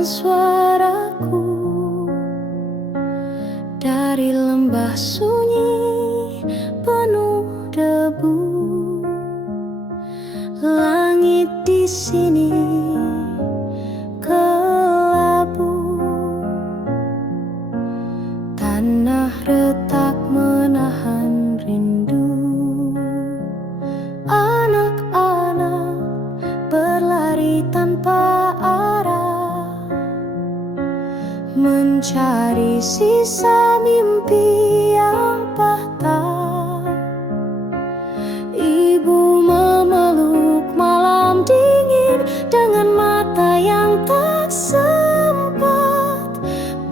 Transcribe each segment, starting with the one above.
melepaskan suaraku dari lembah sunyi penuh debu. Langit di sini kelabu, tanah retak menahan rindu. Anak-anak berlari tanpa arah, mencari sisa mimpi yang patah. Ibu memeluk malam dingin dengan mata yang tak sempat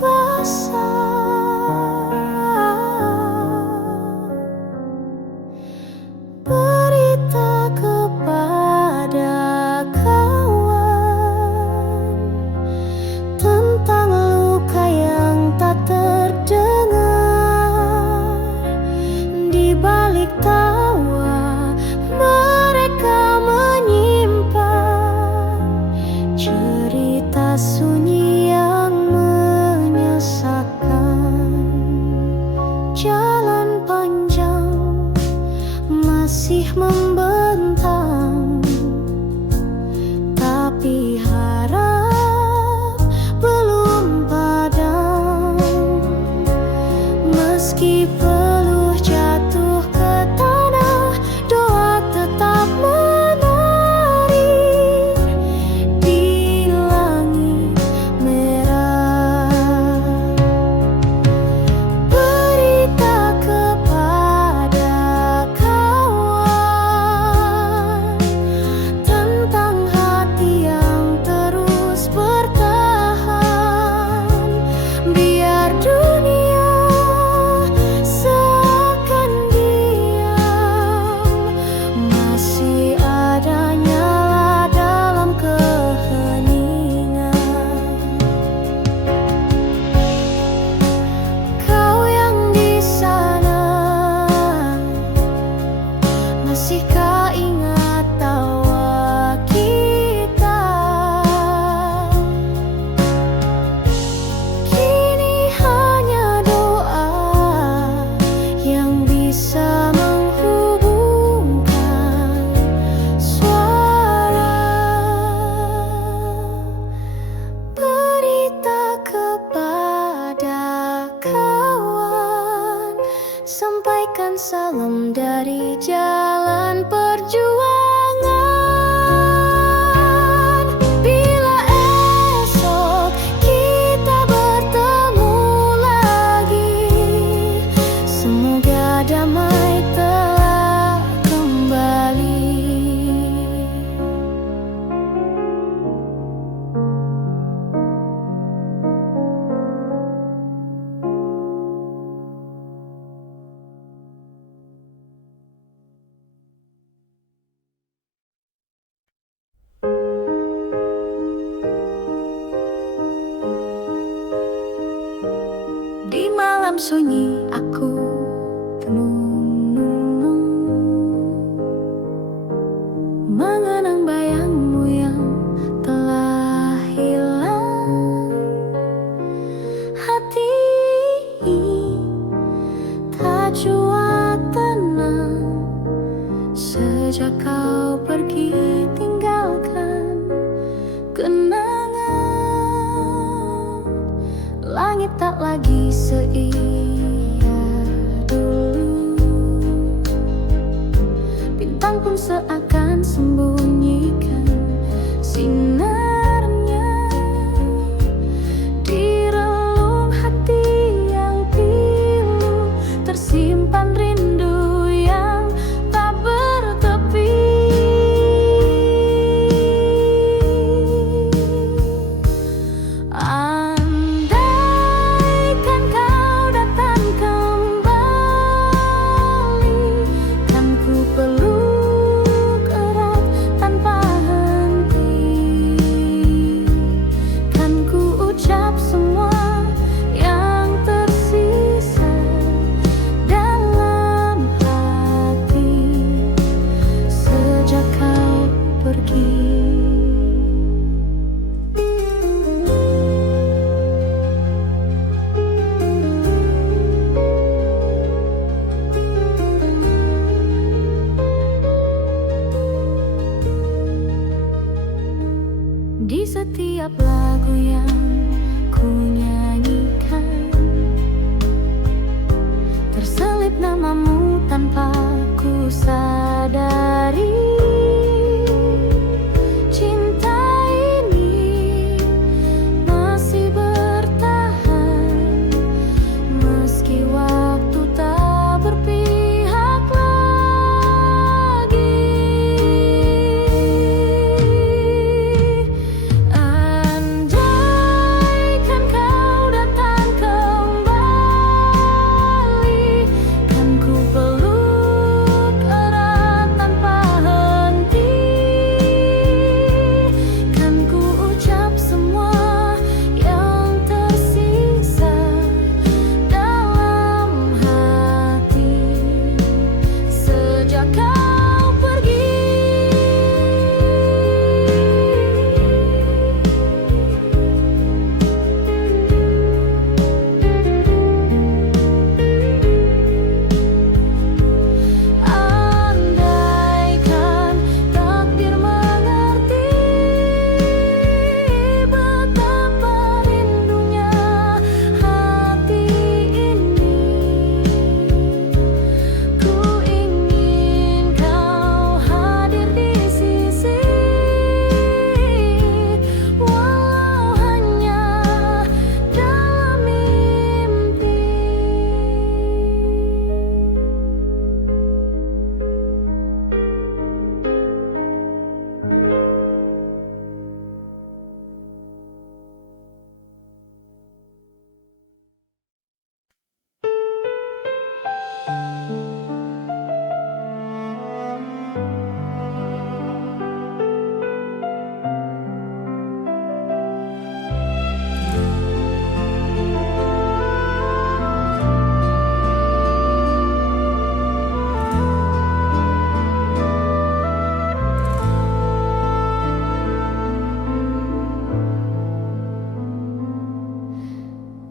basah. Berita kepada kawan tentang luka yang tak terdengar. Di balik tawa mereka menyimpan cerita sunyi yang menyesakkan. Jalan panjang masih membentang, tapi harap belum padam. Meski peluh jatuh ke tanah, doa tetap menari di langit merah. Berita kepada kawan tentang hati yang terus bertahan. Biar dunia seakan diam, masih ada nyala dalam keheningan. Kau yang di sana, masihkah ingat tawa kita? Kini hanya doa yang bisa menghubungkan suara. Berita kepada kawan, sampaikan salam dari jalan perjuangan. Bila esok kita bertemu lagi, semoga damai telah kembali. Di malam sunyi aku tenung, mengenang bayangmu yang telah hilang. Hati tak jua tenang sejak kau pergi tinggalkan kenangan. Langit tak lagi seindah di setiap lagu yang ku nyanyikan. Terselip namamu tanpa ku sadari. Cinta ini masih bertahan meski waktu tak berpihak lagi. Andaikan kau datang kembali, kan ku peluk erat tanpa henti, kan ku ucap semua yang tersisa dalam hati sejak kau pergi. Andaikan takdir mengerti betapa rindunya hati ini, ku ingin kau hadir di sisi, walau hanya dalam mimpi.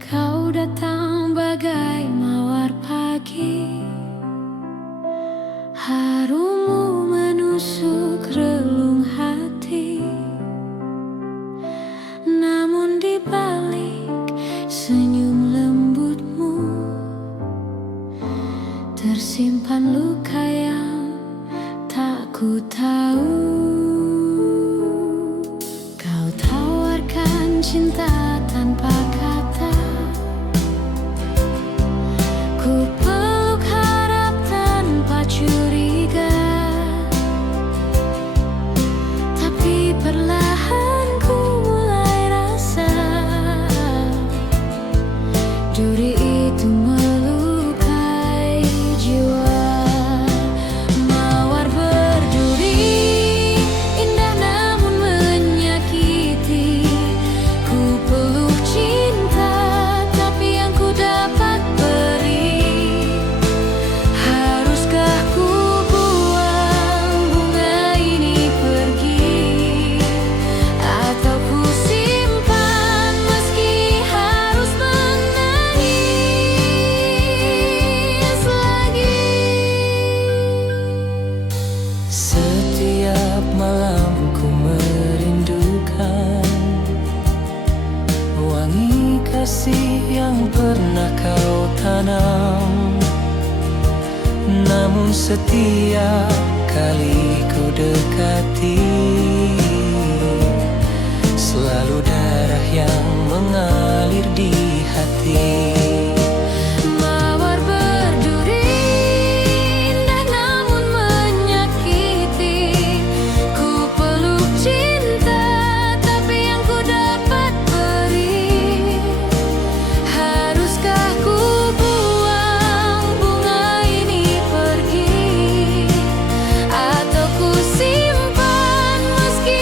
Kau datang bagai mawar pagi, harummu menusuk relung hati. Namun di balik senyum lembutmu tersimpan luka yang tak ku tahu. Kau tawarkan cinta tanpa kata, ku peluk harap tanpa curiga, tapi perlahan ku mulai rasa duri itu melukai jiwa. Mawar berduri indah namun menyakiti, ku peluk cinta tapi yang ku dapat beri. Haruskah ku buang bunga ini pergi, atau ku simpan meski harus menangis lagi? Setiap malam ku merindukan wangi kasih yang pernah kau tanam. Namun setiap kali ku dekati, selalu darah yang mengalir di hati. Mawar berduri indah namun menyakiti, ku peluk cinta tapi yang ku dapat beri. Haruskah ku buang bunga ini pergi, atau ku simpan meski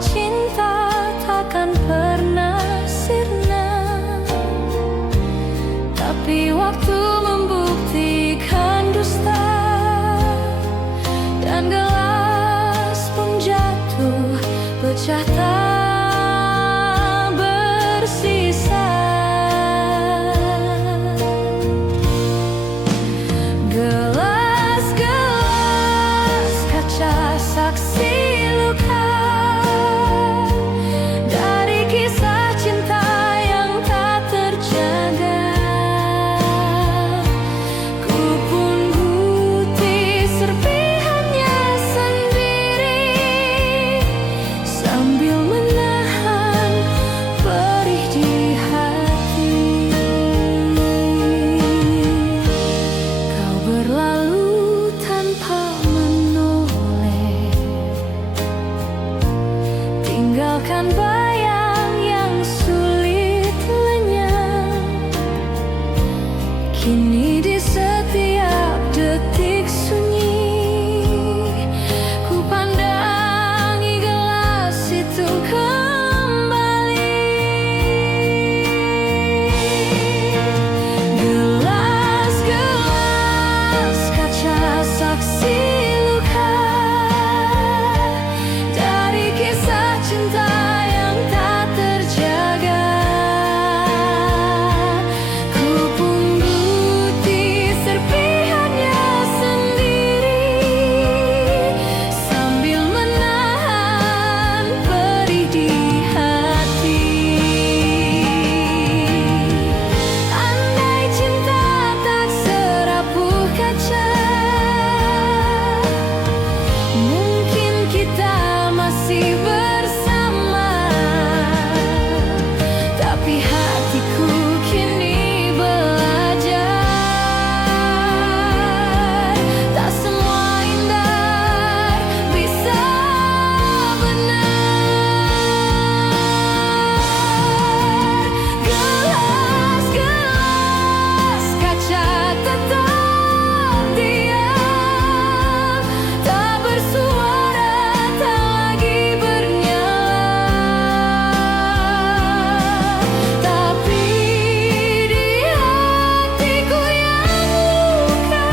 cinta takkan pernah sirna, tapi waktu membuktikan dusta, dan gelas pun jatuh pecah tak bersisa. Gelas-gelas kaca saksi luka dari kisah cinta yang tak terjaga. Ku pun putih serpihannya sendiri, sambil menahan perih di hati. Kau berlalu tanpa menoleh, tinggalkan bayang yang sulit lenyap. Kini di setiap detik sunyi, ku pandangi gelas itu kembali. Gelas-gelas kaca saksi luka dari kisah cinta yang tak terjaga. Ku pun putih serpihannya sendiri, sambil menahan perih di hati. Andai cinta tak serapuh kaca, mungkin kita masih bersama. Tapi hatiku kini belajar, tak semua indah bisa benar. Gelas-gelas kaca tetap diam, tak bersuara, tak lagi bernyala. Tapi di hatiku yang luka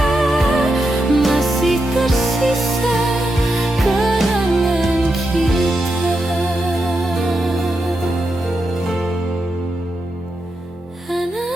masih tersisa kenangan kita. Anantia.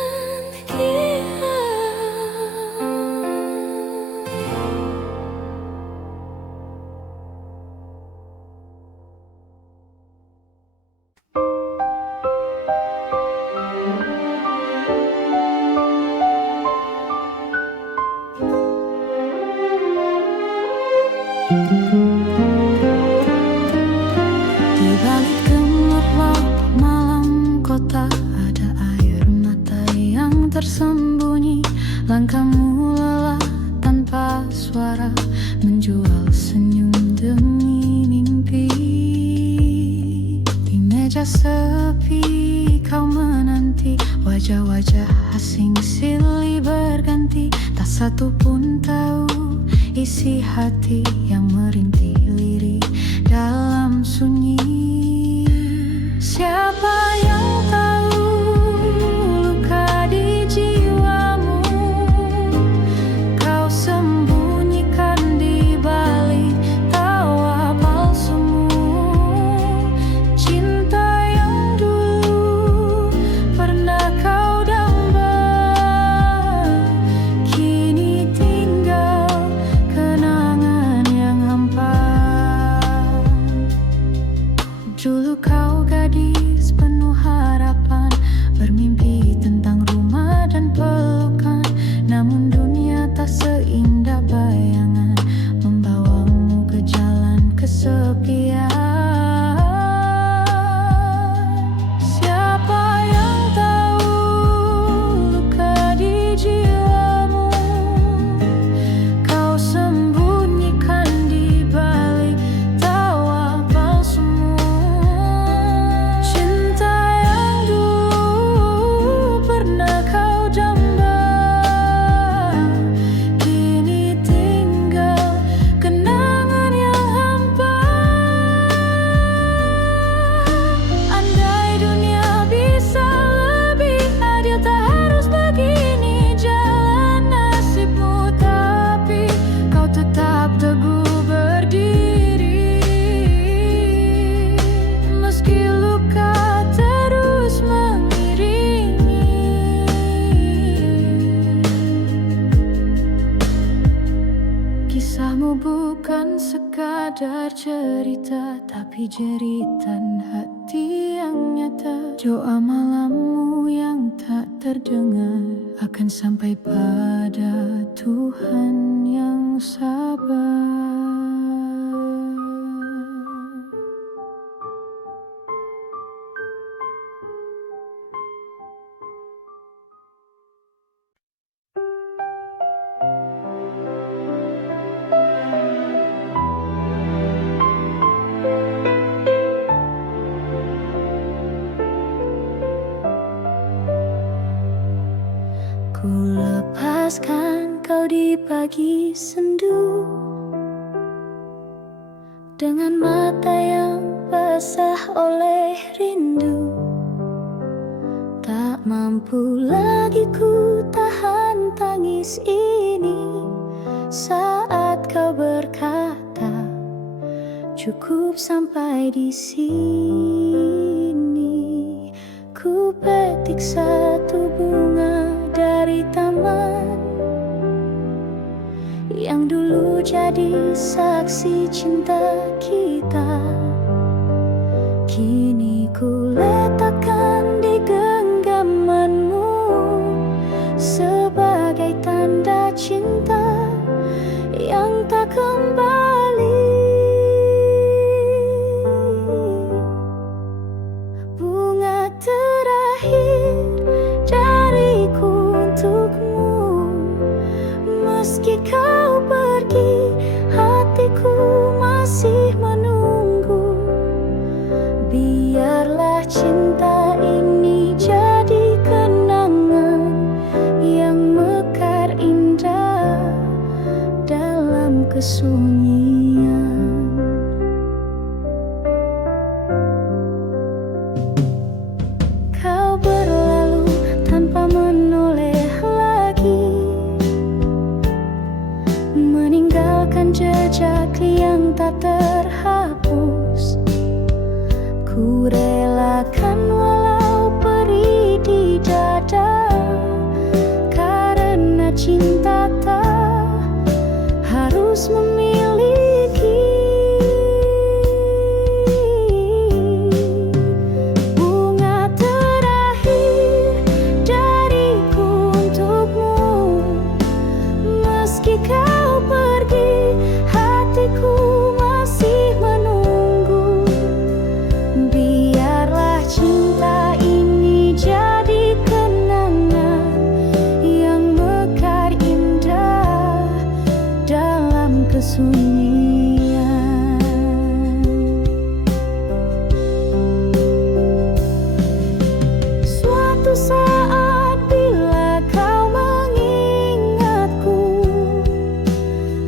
Di balik gemerlap malam kota, ada air mata yang tersembunyi. Langkahmu lelah tanpa suara, menjual senyum demi mimpi. Di meja sepi kau menanti, wajah-wajah asing silih berganti. Tak satu pun tahu isi hati yang merintih lirih dalam sunyi. Siapa yang tahu luka di jiwamu, kau sembunyikan di balik tawa palsumu. Cinta yang dulu pernah kau damba, kini tinggal kenangan yang hampa. Dulu kau gadis penuh harapan, bermimpi tentang rumah dan pelukan. Namun dunia tak seindah bayangan, membawamu ke jalan kesepian. Siapa yang tahu luka di jiwamu, kau sembunyikan di balik tawa palsumu. jeritan hati yang nyata. Doa malammu yang tak terdengar akan sampai pada Tuhan yang sabar. Ku lepaskan kau di pagi sendu, dengan mata yang basah oleh rindu. Tak mampu lagi ku tahan tangis ini saat kau berkata, cukup sampai di sini. Ku petik satu bunga dari taman yang dulu jadi saksi cinta kita. Kini ku letakkan di genggamanmu sebagai tanda cinta yang tak kembali. Bunga terakhir dariku untukmu, meski kau pergi, hatiku masih menunggu. Biarlah cinta ini jadi kenangan yang mekar indah dalam kesunyian. Kau berlalu tanpa menoleh lagi, meninggalkan jejak yang tak terhapus. Ku relakan walau perih di dada, karena cinta tak harus memiliki. Bunga terakhir dariku untukmu, meski kau pergi, hatiku masih menunggu. Biarlah cinta ini jadi kenangan yang mekar indah dalam kesunyian. Suatu saat bila kau mengingatku,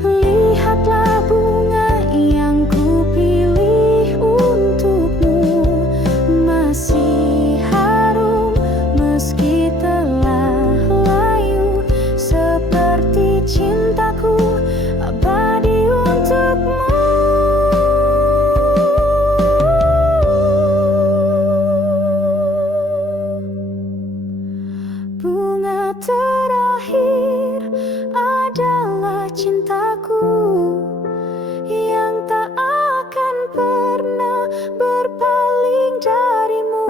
lihatlah bunga yang ku pilih untukmu, masih harum meski telah layu, seperti cintaku abadi untukmu. Bunga terakhir adalah cintaku yang tak akan pernah berpaling darimu.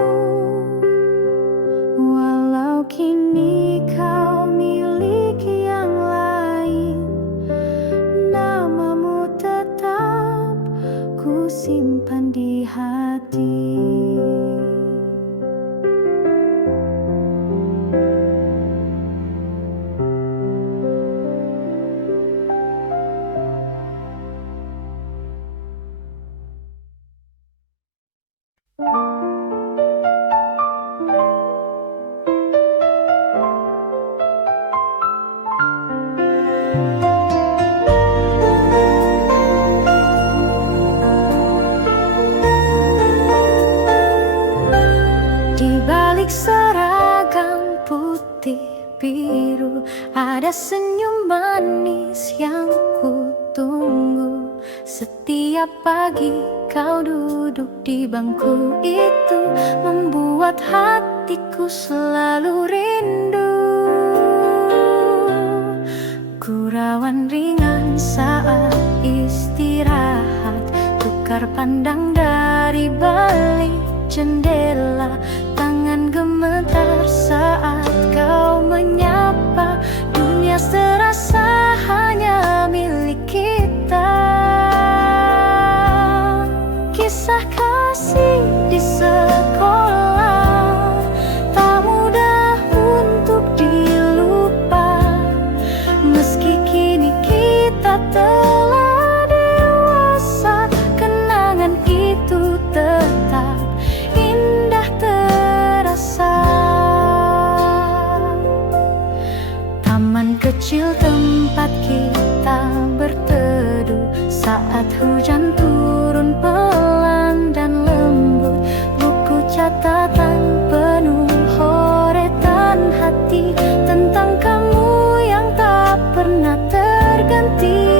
Walau kini kau miliki yang lain, namamu tetap ku simpan di hati. Di balik seragam putih biru ada senyum manis yang ku tunggu. Setiap pagi kau duduk di bangku itu, membuat hatiku selalu rindu. Gurauan ringan saat istirahat, tukar pandang dari Kisah kasih di sekolah tak mudah untuk dilupa, meski kini kita telah dewasa, kenangan itu tetap indah terasa. Taman kecil tempat kita berteduh saat hujan turun pelan dan lembut. Buku catatan penuh horetan hati tentang kamu yang tak pernah terganti.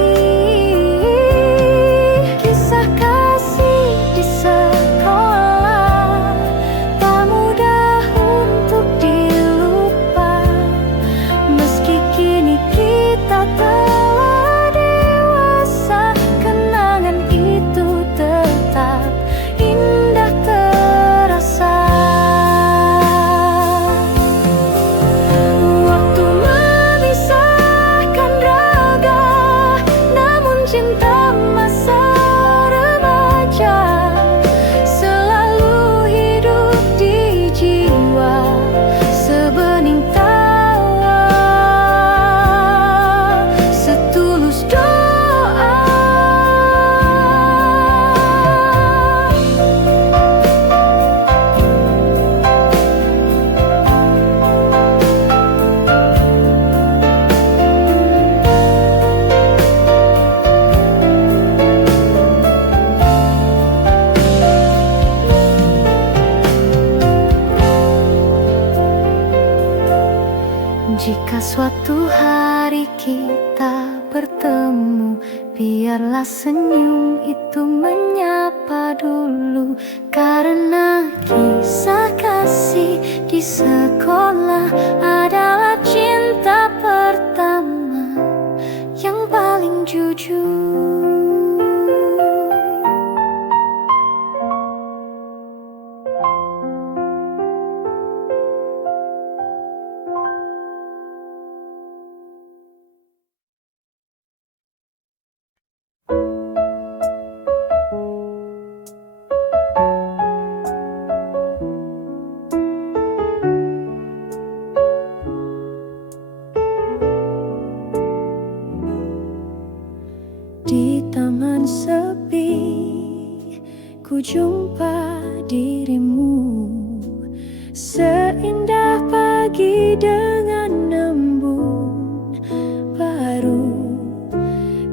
Kisah kasih di sekolah tak mudah untuk dilupa, meski kini kita telah dewasa, kenangan itu tetap indah terasa. Waktu memisahkan raga, namun cinta masa remaja selalu hidup di jiwa, sebening tawa, setulus doa. Jika suatu hari kita bertemu, biarlah senyum itu menyapa dulu, karena kisah kasih di sekolah adalah cinta pertama yang paling jujur. Di taman sepi, ku jumpa dirimu, seindah pagi dengan embun baru.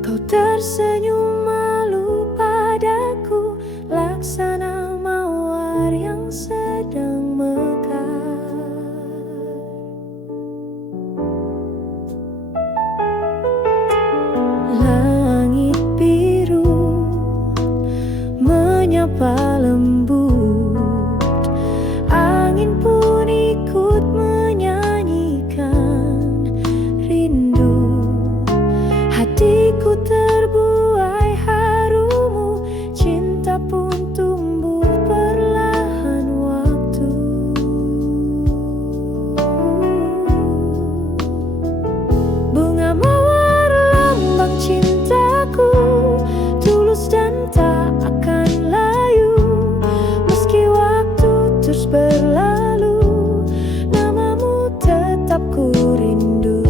Kau tersenyum malu padaku, laksana mawar yang sedang mekar. Langit biru menyapa lembut, angin pun ikut menyanyikan rindu. Hatiku terbuai harumu, cinta pun tumbuh perlahan waktu. Bunga mawar lambang cintaku, tulus dan tak akan layu, meski waktu terus berlalu, namamu tetap ku rindu.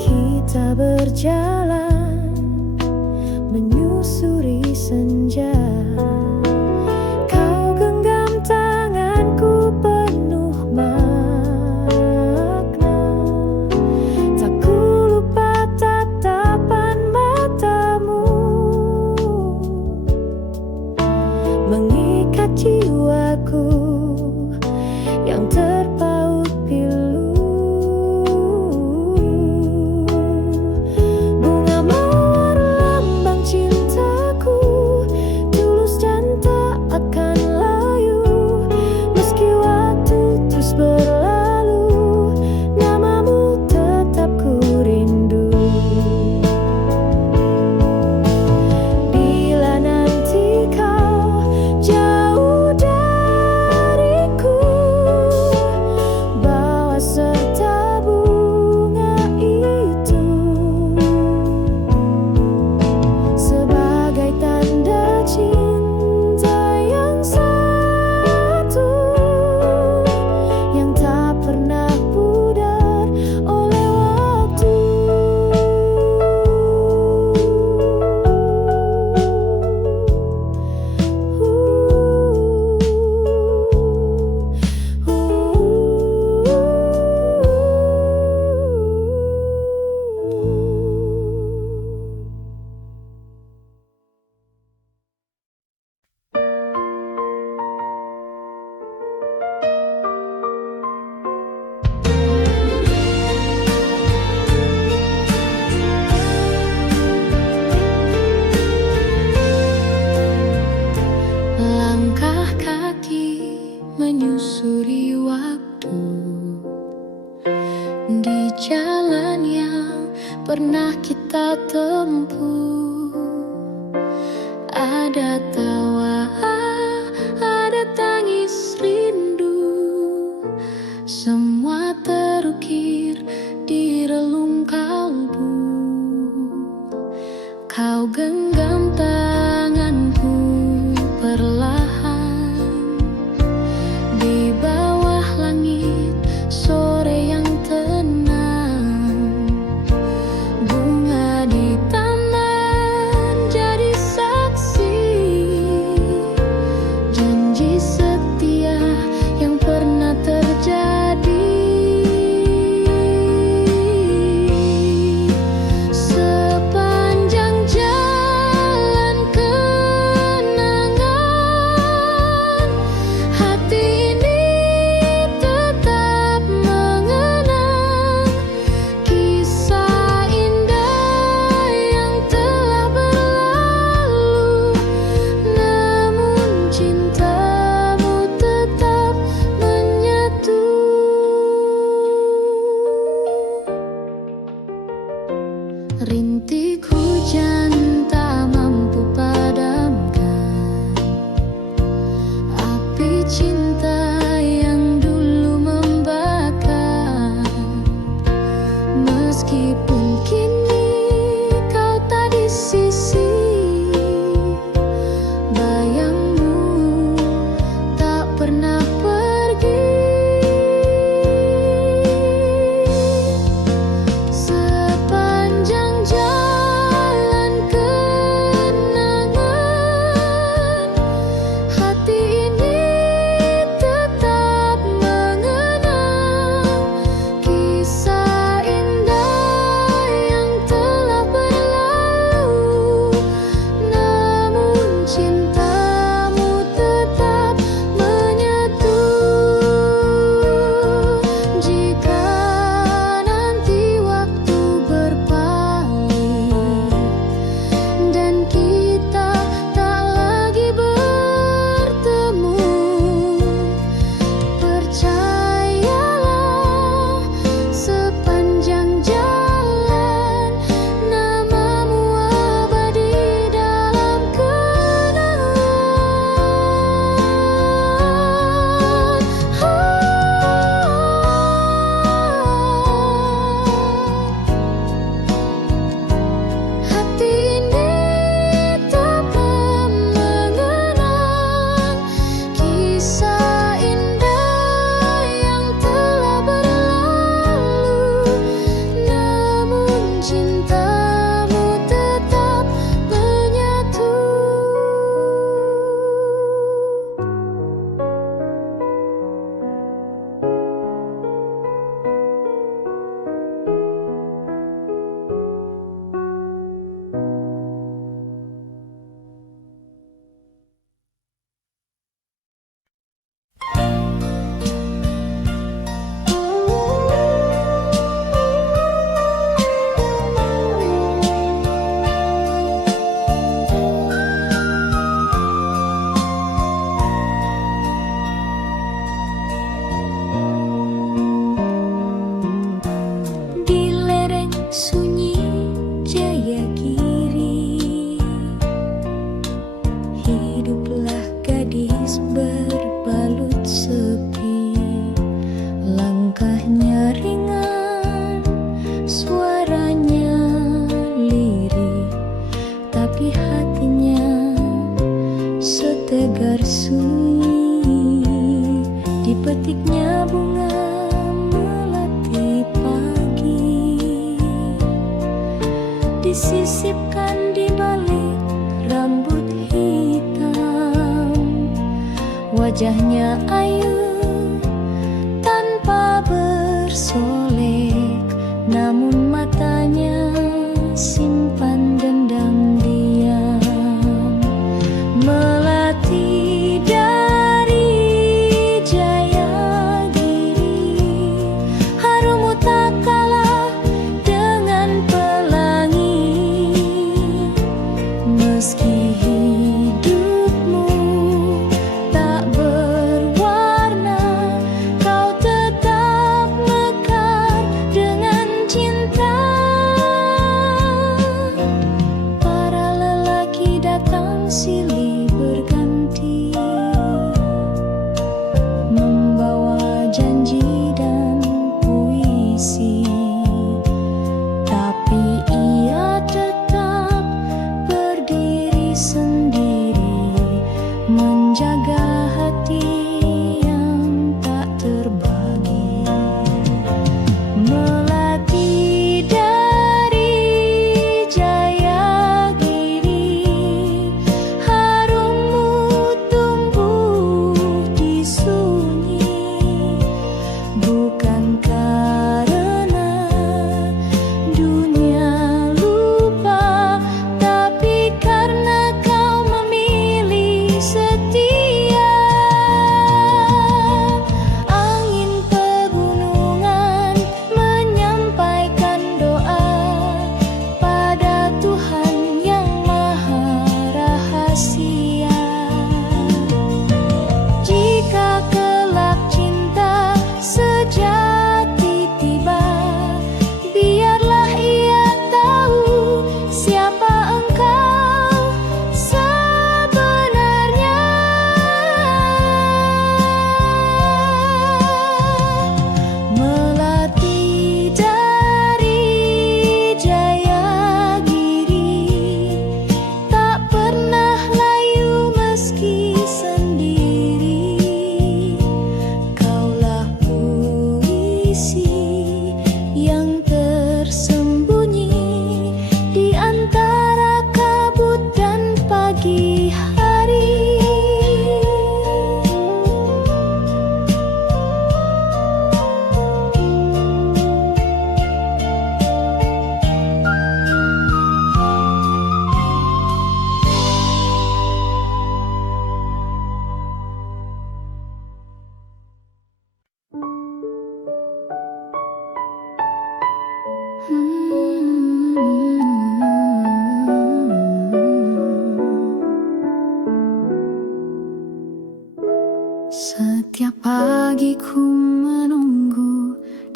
Kita berjalan menyusuri senja, kau genggam tanganku penuh makna. Tak ku lupa tatapan matamu, mengikat jiwaku yang terpaut pilu. Bunga mawar lambang cintaku, pernah kita tempuh. Ada tawa, ada tangis rindu, semua terukir di relung kalbu. Kau genggam tanganku perlahan di bawah langit sore yang tenang. Bunga di taman jadi saksi janji setia yang pernah terjadi. Sepanjang jalan kenangan, hati ini tetap mengenang kisah indah yang telah berlalu. Namun cintamu tetap menyatu. Rintik hujan tak mampu padamkan api cinta yang dulu membakar. Meskipun kini kau tak di sisi, bayangmu tak pernah pergi. Sepanjang jalan kenangan, hati ini tetap mengenang kisah indah yang telah berlalu. Namun cintamu tetap menyatu. Jika nanti waktu berpaling dan kita tak lagi bertemu, percayalah sepanjang jalan namamu abadi dalam kenangan. Hati ini tetap mengenang kisah indah yang telah berlalu. Namun cintamu tetap menyatu. Di lereng sunyi Jayagiri, hiduplah gadis berbalut sepi. Langkahnya ringan, suaranya lirih, tapi hatinya setegar sunyi. Dipetiknya bunga melati pagi, disisipkan di balik rambut hitam. Wajahnya ayu tanpa bersolek, namun matanya simpan dendam diam. Melati dari Jayagiri, harummu tak kalah dengan pelangi. Meski hidupmu tak berwarna, kau tetap mekar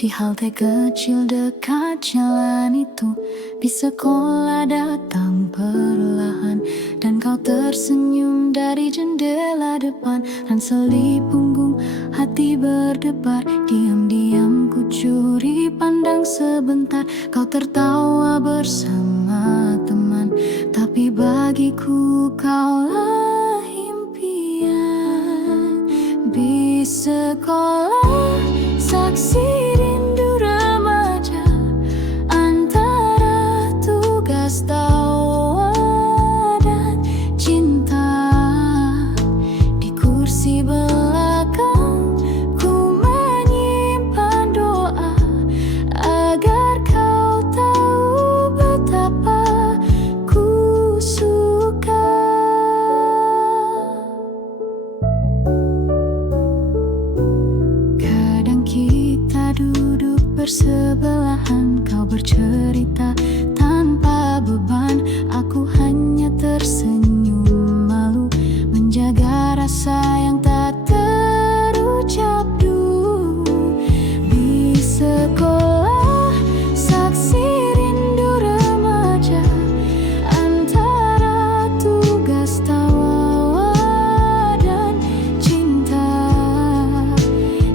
Di halte kecil dekat jalan itu, di sekolah datang perlahan, dan kau tersenyum dari jendela depan. Ransel di punggung, hati berdebar. Diam-diam ku curi pandang sebentar. Kau tertawa bersama teman, tapi bagiku kaulah impian. Di sekolah, saksi rindu remaja antara tugas tawa dan cinta. Di kursi belakang ku menyimpan doa agar kau tahu betapa ku suka. Kadang kita duduk bersebelahan, kau bercerita tanpa beban, aku hanya tersenyum malu, menjaga rasa yang tak terucap dulu. Di sekolah, saksi rindu remaja antara tugas tawa dan cinta.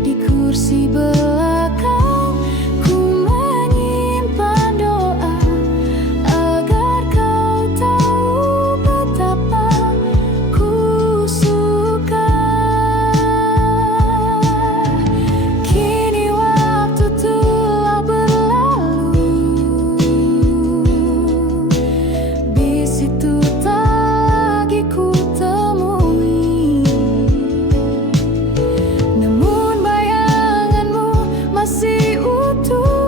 Di kursi belakang ku menyimpan doa agar kau tahu betapa ku suka. Kini waktu telah berlalu, bis itu tak lagi ku temui, namun bayanganmu masih utuh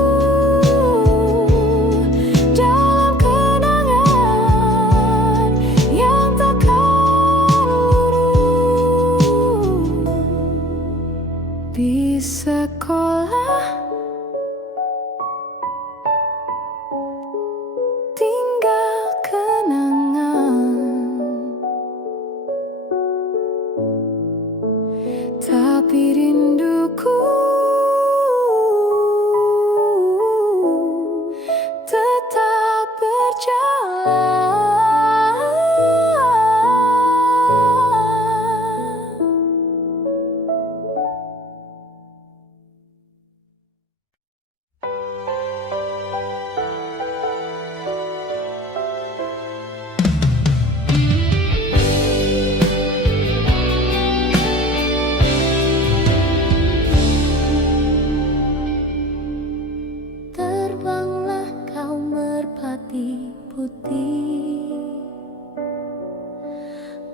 dalam kenangan yang takkan luruh. Di sekolah tinggal kenangan, tapi rinduku tetap berjalan. Terbanglah kau merpati putih,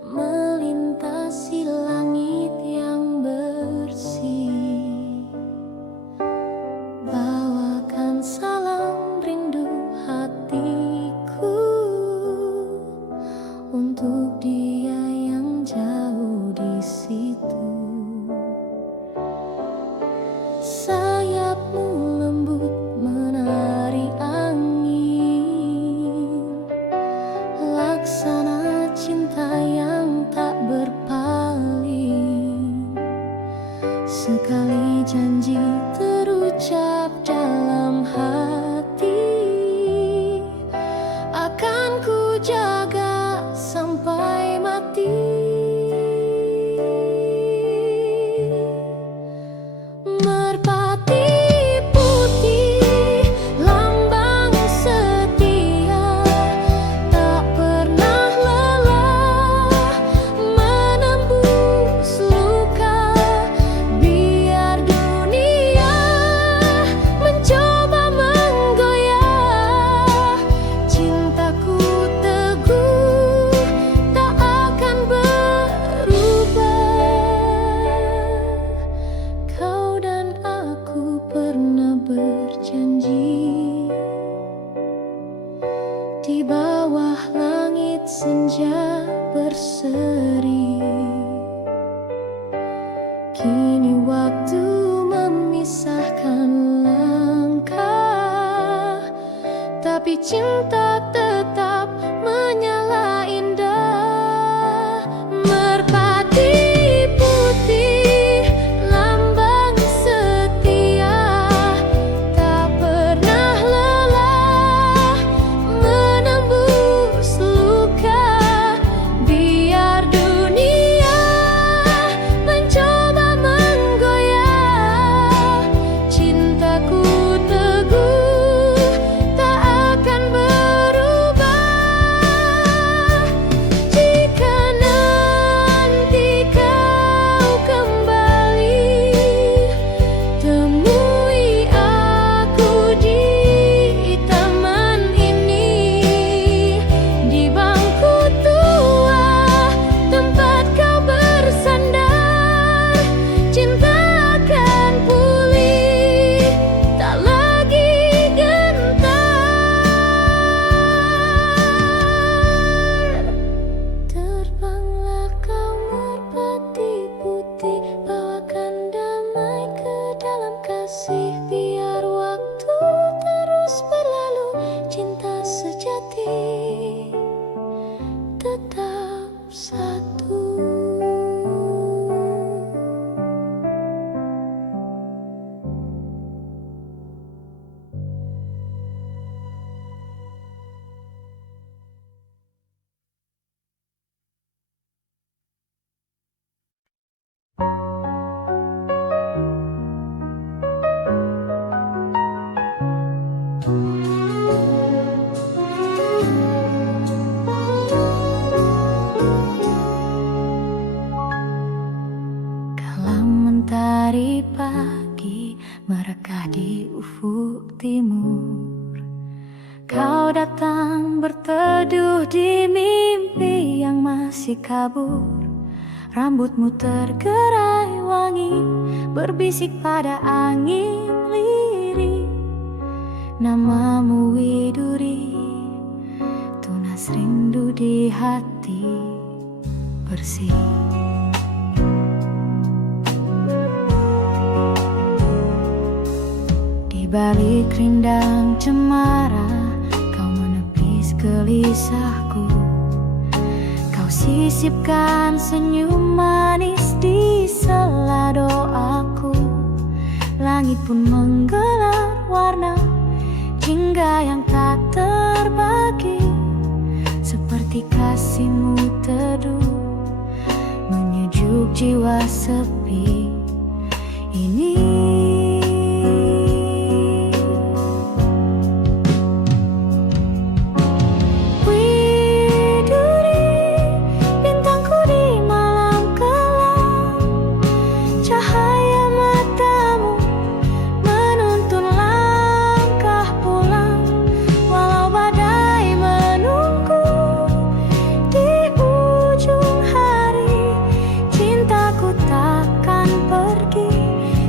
melintasi langit yang bersih. Bawakan salam rindu hatiku untuk dia yang jauh di situ. Sayapmu lembut menari angin, laksana cinta yang tak berpaling. Sekali janji terucap dalam hati, akan ku jaga sampai mati. Merpati putih, lambang setia, tak pernah lelah menembus luka. Biar dunia mencoba menggoyah, cintaku teguh tak akan berubah. Kau dan aku pernah berjanji di bawah langit senja berseri. Kini waktu memisahkan langkah, tapi cinta tetap menyala indah. Merpati putih, lambang setia, sejati tetap satu. Kala mentari pagi merekah di ufuk timur, kau datang berteduh di mimpi yang masih kabur. Rambutmu tergerai wangi, berbisik pada angin lirih. Namamu Widuri, tunas rindu di hati bersih. Di balik rindang cemara, kau menepis gelisahku. Kau sisipkan senyum manis di sela doaku. Langit pun menggelar warna jingga yang tak terbagi, seperti kasihmu teduh menyejuk jiwa sepi ini.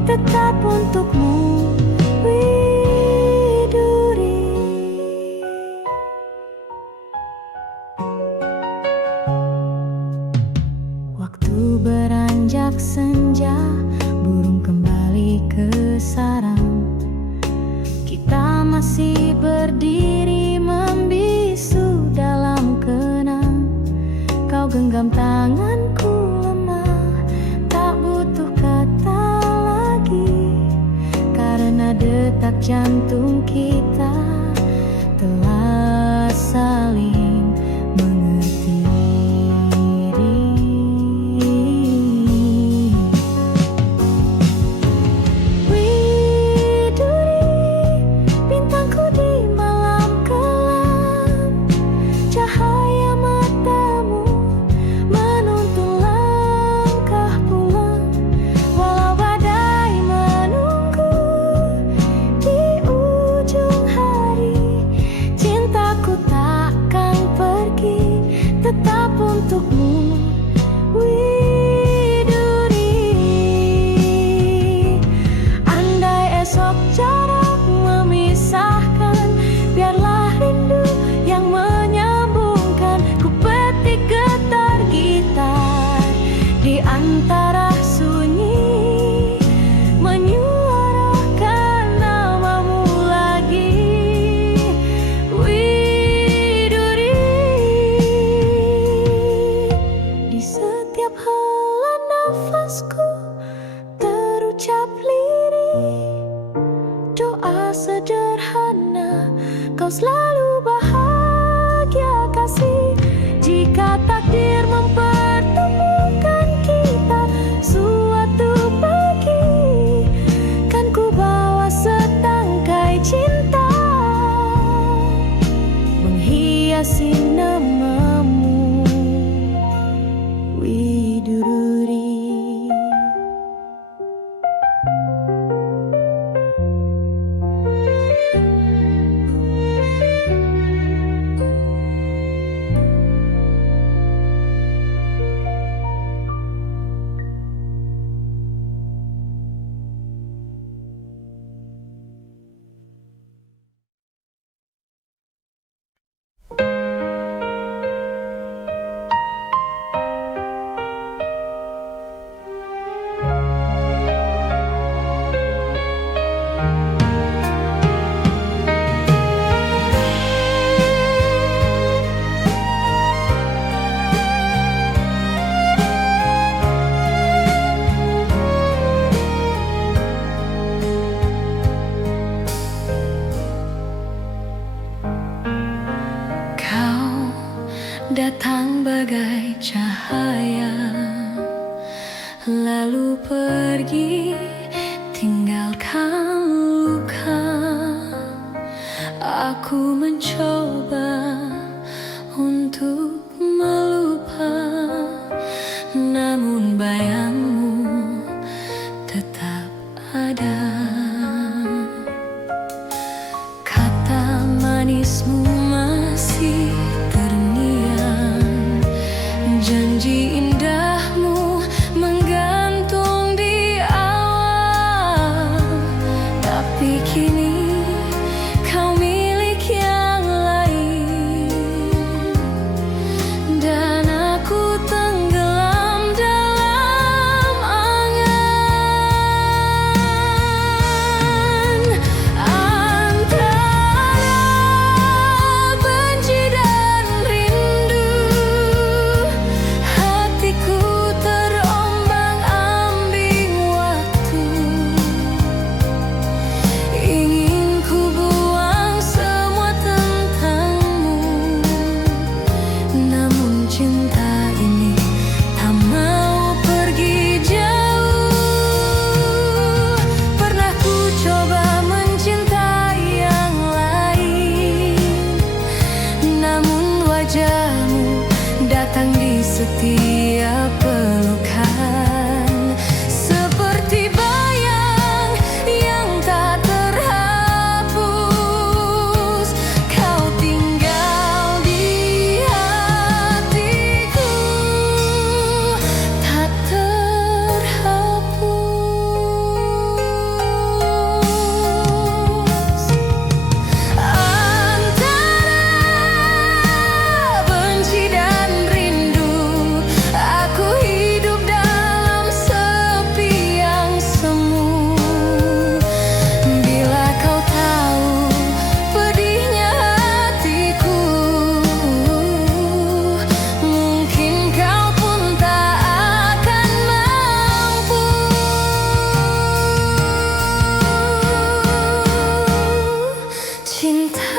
Tetap untukmu, Widuri. Waktu beranjak senja, burung kembali ke sarang. Kita masih berdiri membisu dalam kenang. Kau genggam tanganku lemah, tak butuh kata, karena detak jantung kita telah saling mengerti. Widuri, bintangku di malam kelam, cahaya matamu menuntun langkah pulang. Walau badai menunggu di ujung hari, cintaku takkan pergi, tetap untukmu, Widuri. Andai esok jarak memisahkan, biarlah rindu yang menyambungkan. Ku petik getar gitar di antara sunyi, menyuarakan namamu lagi, Widuri. Di setiap hela nafasku terucap lirih doa sederhana, kau selalu bahagia kasih. Jika takdir mempertemukan kita suatu pagi, kan ku bawa setangkai cinta menghiasi namamu, Widuri. datang bagai cahaya, lalu pergi tinggalkan luka. Aku mencoba untuk melupa, namun bayangmu tetap ada. Kata manismu masih terngiang, janji indahmu menggantung di awal. Tapi kini kau milik yang lain, dan aku tenggelam dalam angan. Antara benci dan rindu, hatiku terombang-ambing waktu. Ingin ku buang semua tentangmu, namun cinta ini tak mau pergi jauh. Pernah ku coba mencintai yang lain, namun wajahmu datang di setiap pelukan, seperti bayang yang tak terhapus. Kau tinggal di hatiku, tak terhapus. Antara benci dan rindu, aku hidup dalam sepi yang semu. Bila kau tahu pedihnya hatiku, mungkin kau pun tak akan mampu. Cinta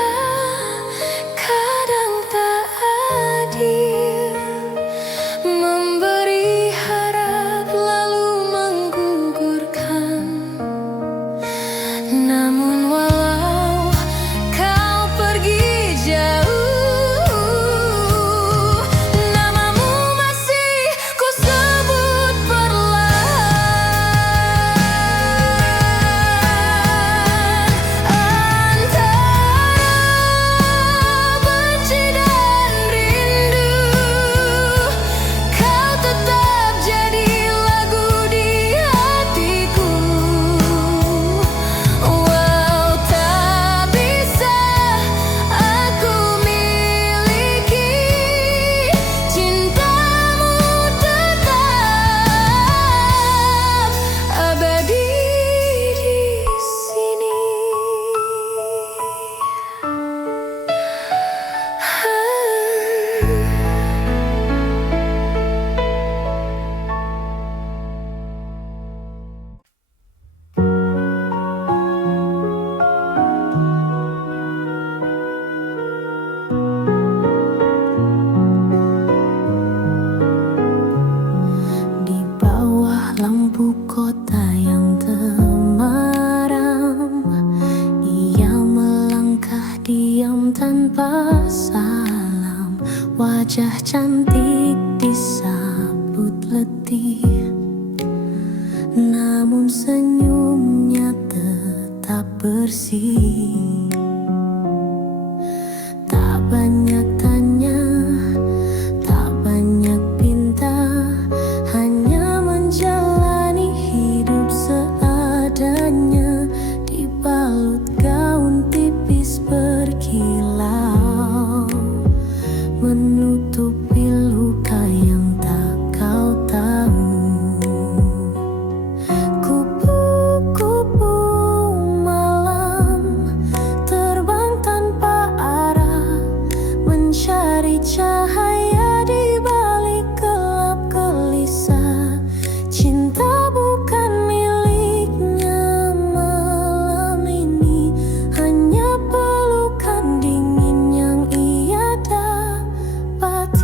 kadang tak adil, memberi harap lalu menggugurkan. Namun walau kau pergi jauh, namamu masih ku sebut perlahan. Antara benci dan rindu, kau tetap jadi lagu di hatiku. Walau tak bisa aku miliki, cintamu tetap abadi di sini. Di bawah lampu kota yang temaram, ia melangkah diam tanpa salam. Wajah cantik disambut letih, namun senyumnya tetap bersih. Tak banyak tanya, tak banyak pinta, hanya menjalani hidup seadanya. Dibalut gaun tipis berkilau, menutupi luka yang tak kau tahu. Kupu-kupu malam terbang tanpa arah, mencari cahaya di balik gelap gelisah. Cinta bukan miliknya malam ini, hanya pelukan dingin yang ia dapati.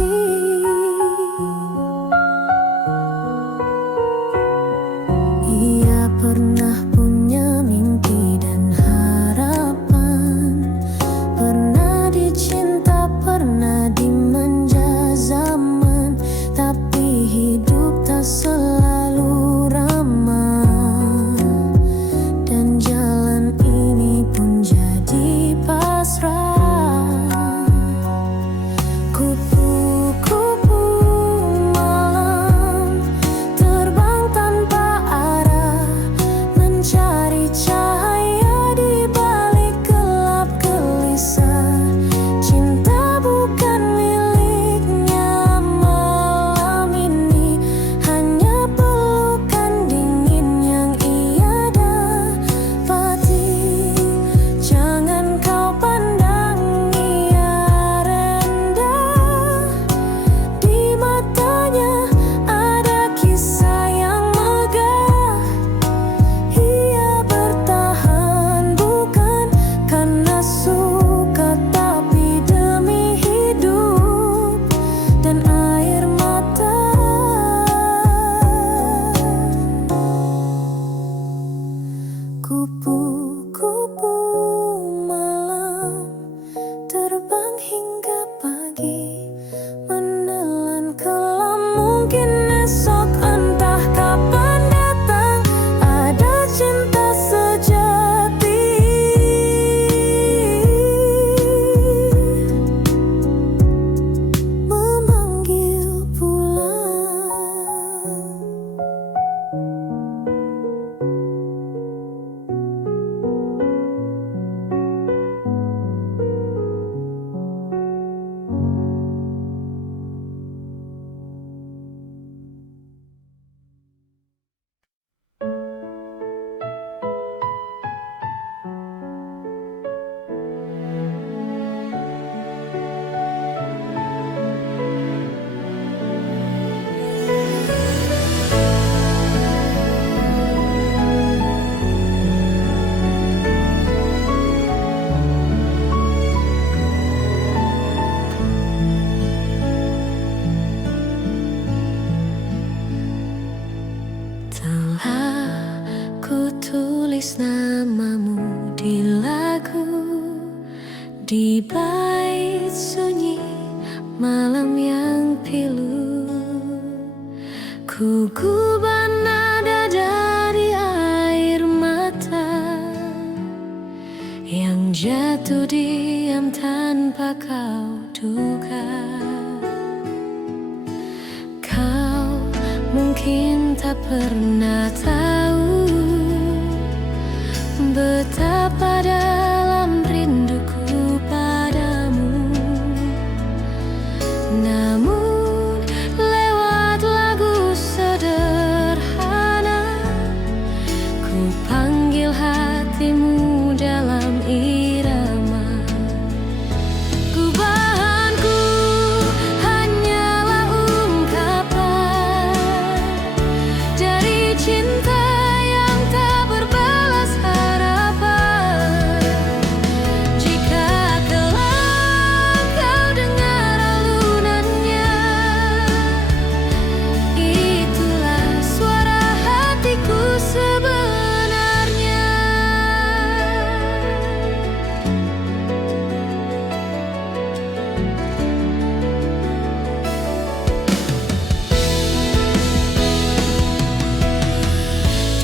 Di bait sunyi malam yang pilu, ku gubah nada dari air mata yang jatuh diam tanpa kau duga. Kau mungkin tak pernah tahu betapa dalam rinduku padamu. Namun lewat lagu sederhana, ku panggil hatimu dalam irama. Gubahanku hanyalah ungkapan dari cinta yang tak berbalas harapan. Jika kelak kau dengar alunannya, itulah suara hatiku sebenarnya.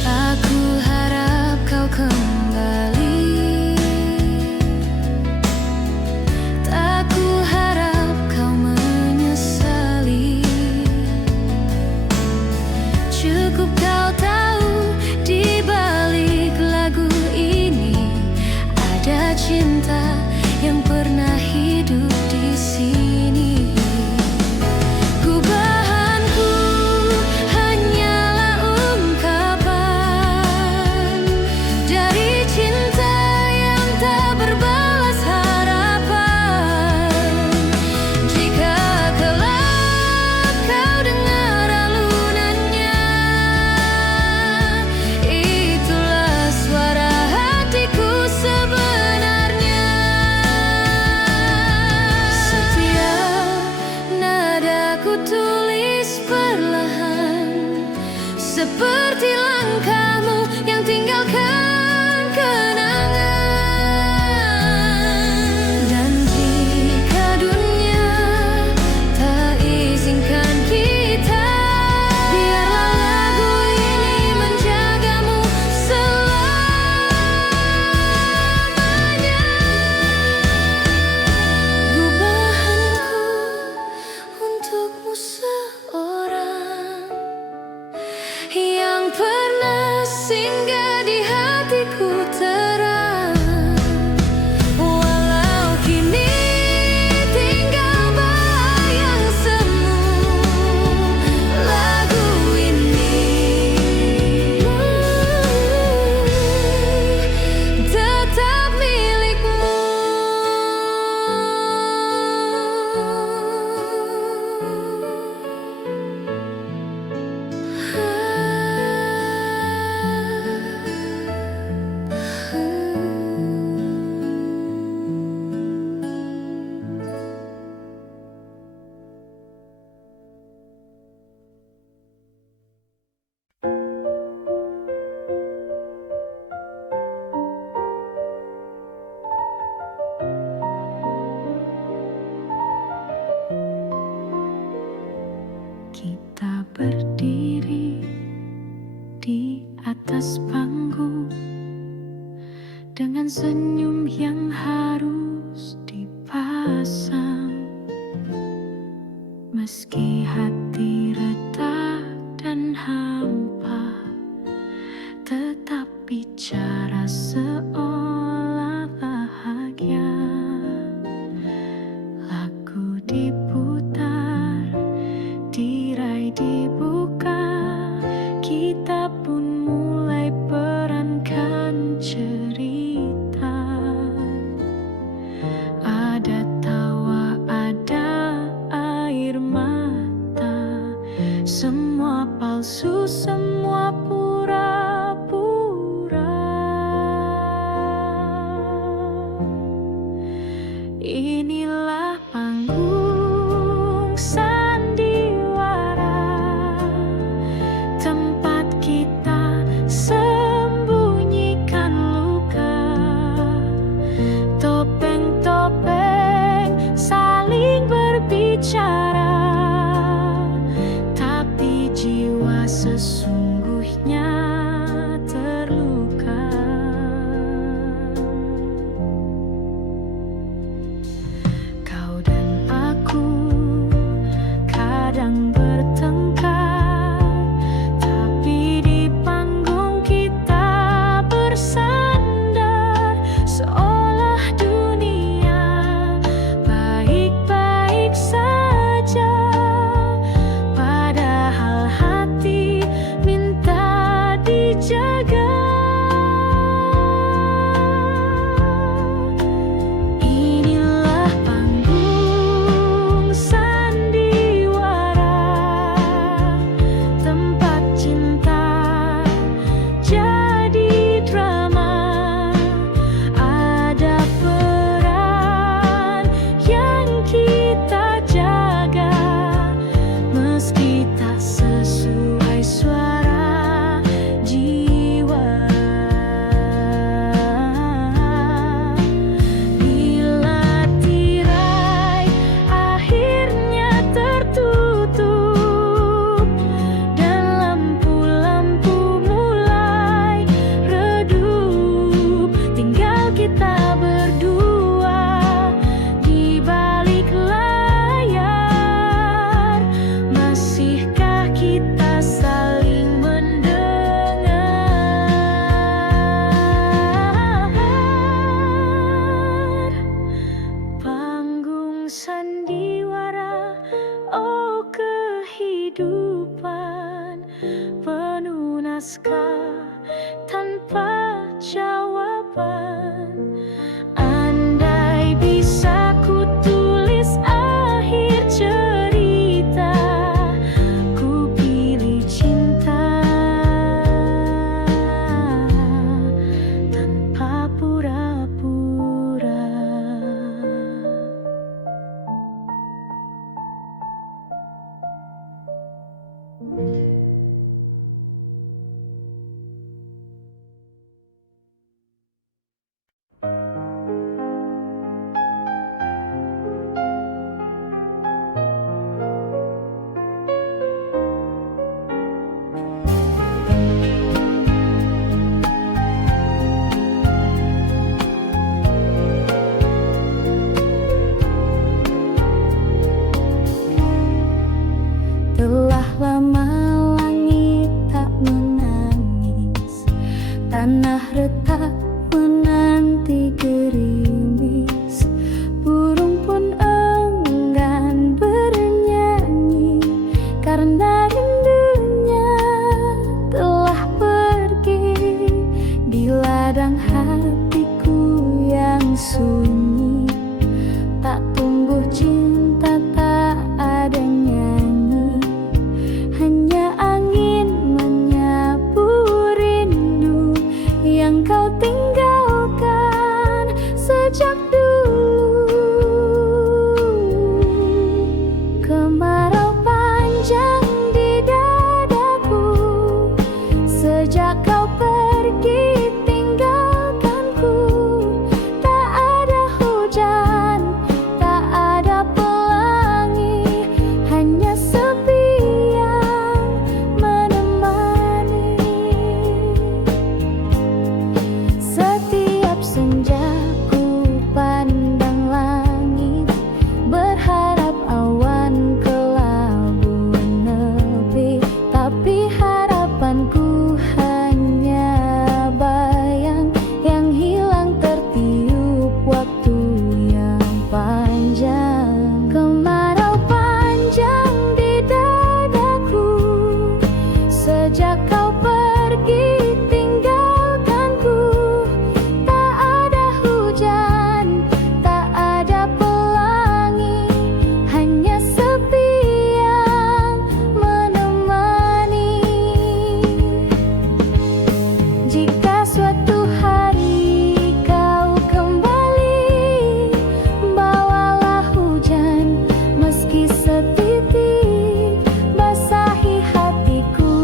Tak ku harap kau kembali, tak ku harap kau menyesali. Cukup kau tahu di balik lagu ini ada cinta yang pernah hidup di sini. Gubahanku hanyalah ungkapan dari cinta yang tak berbalas harapan. Jika kelak kau dengar alunannya, itulah suara hatiku sebenarnya. Setiap nada ku tulis perlahan, seperti langkahmu yang tinggalkan kenangan. Dan jika dunia tak izinkan kita, biarlah lagu ini menjagamu selamanya. Gubahanku untukmu seorang yang pernah singgah di hatiku terang. Walau kini tinggal bayang semu, lagu ini tetap milikmu. Kita berdiri di atas panggung dengan senyum yang harus dipasang. Meski hati retak dan hampa, tetap bicara seolah bahagia. Lagu diputar, tirai dibuka, kita pun mulai perankan cerita. Ada tawa, ada air mata, semua palsu, semua pura-pura. kehidupan penuh naskah tanpa jawaban. Andai bisa ku tulis akhir cerita, ku pilih cinta tanpa pura-pura. Telah lama langit tak menangis, tanah retak menanti gerimis, burung pun enggan bernyanyi karena rindunya telah pergi di ladang hatiku yang sunyi. Tak tumbuh cinta, tak ada nyanyi, hanya angin menyapu rindu yang kau tinggalkan sejak dulu. Kemarau panjang di dadaku sejak kau pergi tinggalkanku. Tak ada hujan, tak ada pelangi, hanya sepi yang menemani. Setiap senja ku pandang langit, berharap awan kelabu menepi, tapi harapanku hanya bayang yang hilang tertiup waktu yang panjang. Kemarau panjang di dadaku sejak kau pergi tinggalkanku. Tak ada hujan, tak ada pelangi, hanya sepi yang menemani. Jika suatu hari kau kembali, bawalah hujan meski setitik, basahi hatiku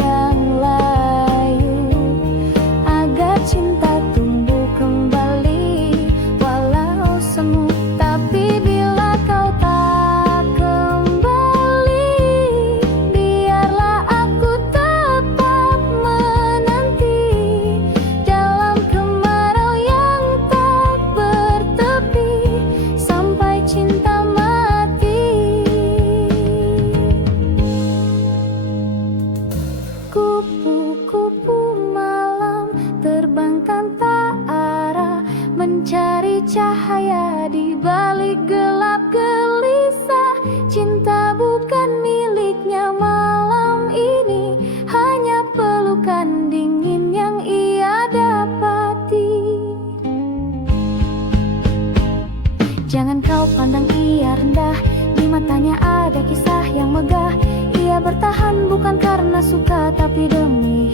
yang layu agar cinta tumbuh kembali walau semu. Tapi bila kau tak kembali, biarlah aku tetap menanti dalam kemarau yang tak bertepi sampai cinta mati. Kupu-kupu malam terbang tanpa arah, mencari cahaya di balik gelap gelisah. Cinta bukan miliknya malam ini, hanya pelukan dingin yang ia dapati. Jangan kau pandang ia rendah, di matanya ada kisah yang megah. Ia bertahan bukan karena suka, tapi demi